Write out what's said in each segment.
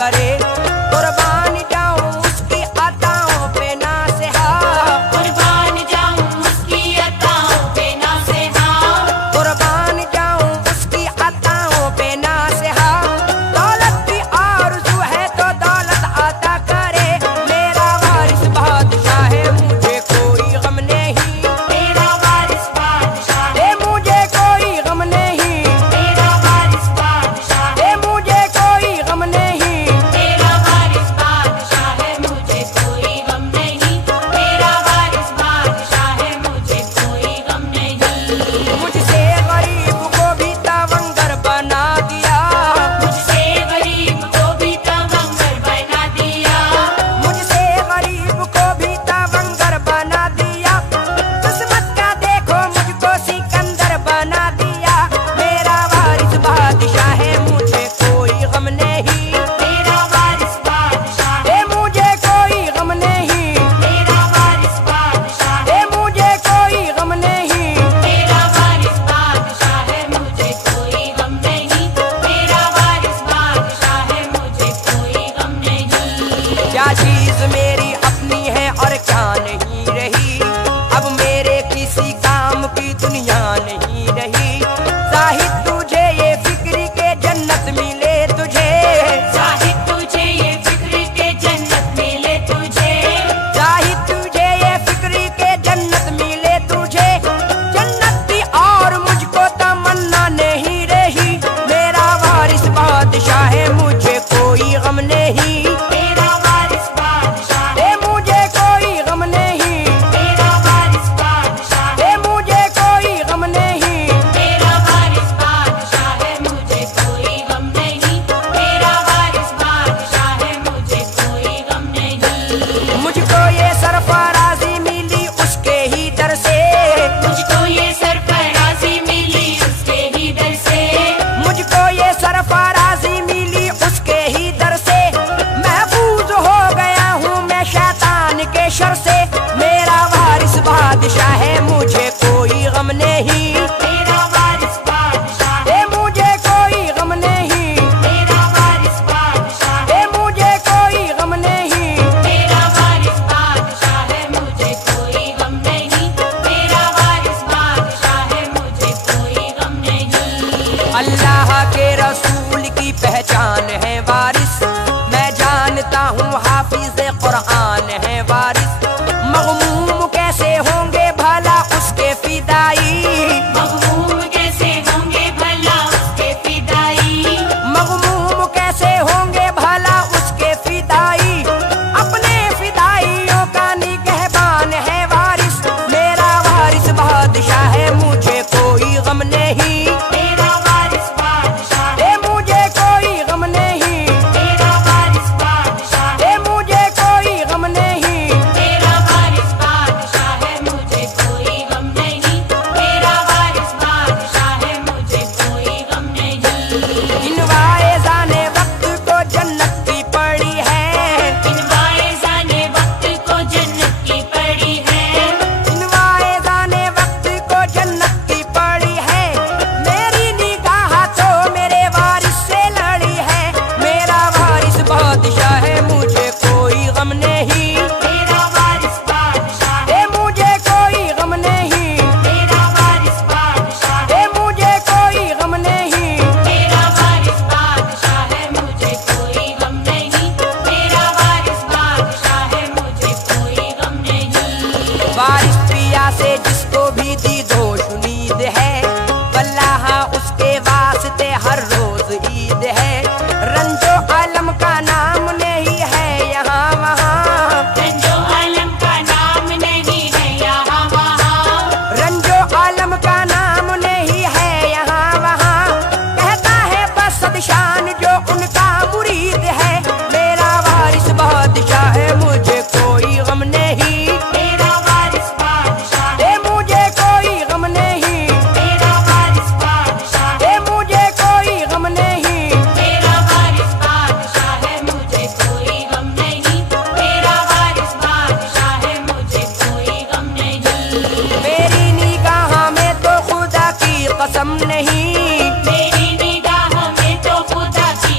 करे। कुर्बान जाऊं उसकी अताओं पे नासिहा, कुर्बान जाऊं उसकी अताओं पे नासिहा, कुर्बान जाऊं उसकी अताओं पे नासिहा। दौलत की आरज़ू है तो दौलत अता करे, मेरा वारिस बादशाह है मुझे कोई गम नहीं, मेरा वारिस बादशाह है, मुझे कोई गम नहीं, मेरा वारिस बादशाह है, मुझे कोई गम नहीं। मेरा वारिस बादशाह है, मुझे कोई गम नहीं, मेरा वारिस बादशाह है, मुझे कोई गम नहीं। मुझसे गरीब को भी तवंगर बना दिया, मुझसे गरीब को भी तवंगर बना दिया, मुझसे गरीब को भी तवंगर बना दिया। किस्मत का देखो मुझको सिकंदर बना दिया, मेरा वारिस बादशाह है मुझे कोई गम नहीं, मेरा वारिस बादशाह है, मुझे कोई गम नहीं, मेरा वारिस बादशाह है, मुझे कोई गम नहीं। मेरा वारिस बादशाह है, मुझे कोई गम नहीं, मेरा वारिस बादशाह है, मुझे कोई गम नहीं। क्या चीज मेरी अपनी है और क्या नहीं रही, अब मेरे किसी काम की दुनिया नहीं रही। जाहिद तुझे ये फिक्र के जन्नत मिले तुझे, जाहिद तुझे ये फिक्र के जन्नत मिले तुझे, जाहिद तुझे ये फिक्र के जन्नत मिले तुझे। जन्नत की और मुझको तमन्ना नहीं रही, मेरा वारिस बादशाह है मुझे कोई गम नहीं, मेरा वारिस बादशाह है, मुझे कोई गम नहीं, मेरा वारिस बादशाह है, मुझे कोई गम नहीं। मेरा वारिस बादशाह है, मुझे कोई गम नहीं, मेरा वारिस बादशाह है, मुझे कोई गम नहीं। मुझको ये सरफराजी मिली उसके ही दर से, मुझको ये सरफराजी मिली उसके ही दर से, मुझको ये सरफराजी मिली उसके ही दर से। महफूज हो गया हूँ मैं शैतान के शर से, मेरा वारिस बादशाह है मुझे कोई गम नहीं, मेरा वारिस बादशाह है, मुझे कोई गम नहीं, मेरा वारिस बादशाह है, मुझे कोई गम नहीं। मेरा वारिस बादशाह है, मुझे कोई गम नहीं, मेरा वारिस बादशाह है, मुझे कोई गम नहीं। अल्लाह के रसूल की पहचान है वारिस, मैं जानता हूँ हाफिज कुरान है वारिस। मगमूम कैसे होंगे भला उसके फिदाई, मगमूम कैसे होंगे भला उसके फिदाई, मगमूम कैसे होंगे भला उसके फिदाई। अपने फिदाइयों का निगहबान है वारिस, मेरा वारिस बादशाह है मुझे कोई गम नहीं, मेरा वारिस बादशाह है, मुझे कोई गम नहीं, मेरा वारिस बादशाह है, मुझे कोई गम नहीं। मेरा वारिस बादशाह है, मुझे कोई गम नहीं, मेरा वारिस बादशाह है, मुझे कोई गम नहीं। इन वाइज़ाने वक्त को जन्नत की पड़ी है, इन वाइज़ाने वक्त को जन्नत की पड़ी है, इन वाइज़ाने वक्त को जन्नत की पड़ी है। मेरी निगाह तो मेरे वारिस से लड़ी है, मेरा वारिस बादशाह है मुझे कोई गम नहीं, मेरा वारिस बादशाह है, मुझे कोई गम नहीं, मेरा वारिस बादशाह है, मुझे कोई गम नहीं। मेरा वारिस बादशाह है, मुझे कोई गम नहीं, मेरा वारिस बादशाह है, मुझे कोई गम नहीं। वारिस प्रिया से जिसको भी दी दोशुनीद है, वल्लाह उसके वास्ते हर रोज ईद है। रंजो आलम का नाम नहीं है यहाँ वहाँ, रंजो आलम का नाम नहीं है यहाँ वहाँ, रंजो आलम का नाम नहीं है यहाँ वहाँ। कहता है बस सदशान जो उनका मुरीद है, मेरा वारिस बादशाह है मुझे कोई गम नहीं, मेरा वारिस बादशाह है, मुझे कोई गम नहीं, मेरा वारिस बादशाह है, मुझे कोई गम नहीं। मेरा वारिस बादशाह है, मुझे कोई गम नहीं, मेरा वारिस बादशाह है, मुझे कोई गम नहीं। मेरी निगाह में तो खुदा की कसम नहीं, मेरी निगाह में तो खुदा की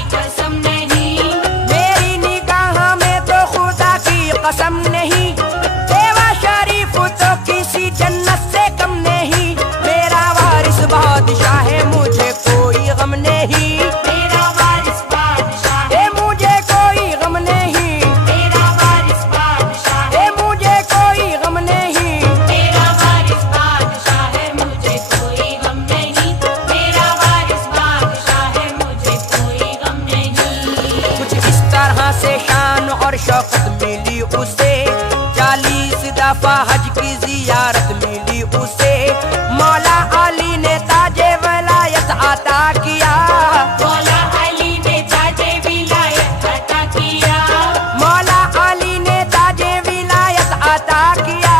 नहीं, मेरा वारिस बादशाह ए मुझे कोई गम नहीं, मेरा वारिस बादशाह ए मुझे कोई गम नहीं। मेरा वारिस बादशाह है, मुझे कोई गम नहीं, मेरा वारिस बादशाह है, मुझे कोई गम नहीं। कुछ इस तरह से शान और शौकत मिली उसे, 40 दफा हज की जियारत मिली उसे। मौला अली ने ताजे वलायत अता किया, मौला अली ने ताजे विलायत अता किया, मौला अली ने ताजे विलायत अता किया।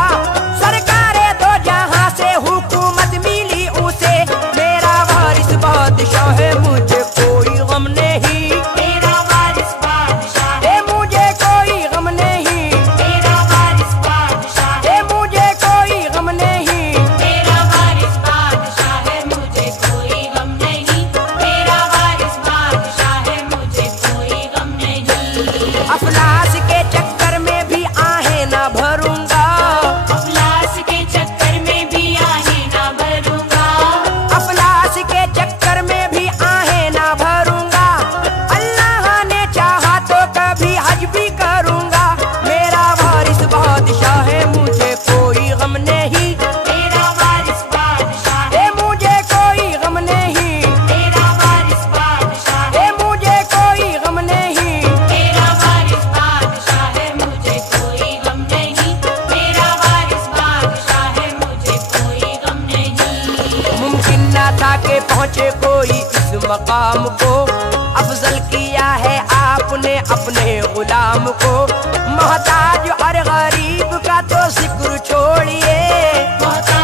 सरकारे दो जहां से हुकूमत मिली उसे, मेरा वारिस बादशाह है, मुझे कोई गम नहीं, मेरा वारिस बादशाह ए मुझे कोई गम नहीं, मेरा वारिस बादशाह ए मुझे कोई गम नहीं। मेरा वारिस बादशाह है, मुझे कोई गम नहीं, मेरा वारिस बादशाह है, मुझे कोई गम नहीं। अफलास के चक्कर में भी आहें ना भरूंगा, अफलास के चक्कर में भी आहे ना भरूंगा, अफलास के चक्कर में भी आहें ना भरूंगा। अल्लाह ने चाहा तो कभी हज भी करूंगा, मेरा वारिस बादशाह है, मुझे कोई गम नहीं, मेरा वारिस बादशाह ए मुझे कोई गम नहीं, मेरा वारिस बादशाह ए मुझे कोई गम नहीं। मेरा वारिस बादशाह है, मुझे कोई गम नहीं, मेरा वारिस बादशाह है, मुझे कोई गम नहीं। मुमकिन न था कि पहुंचे कोई इस मकाम को, अफजल किया है आपने अपने गुलाम को। मोहताज और गरीब का तो जिक्र छोड़िए, मोहताज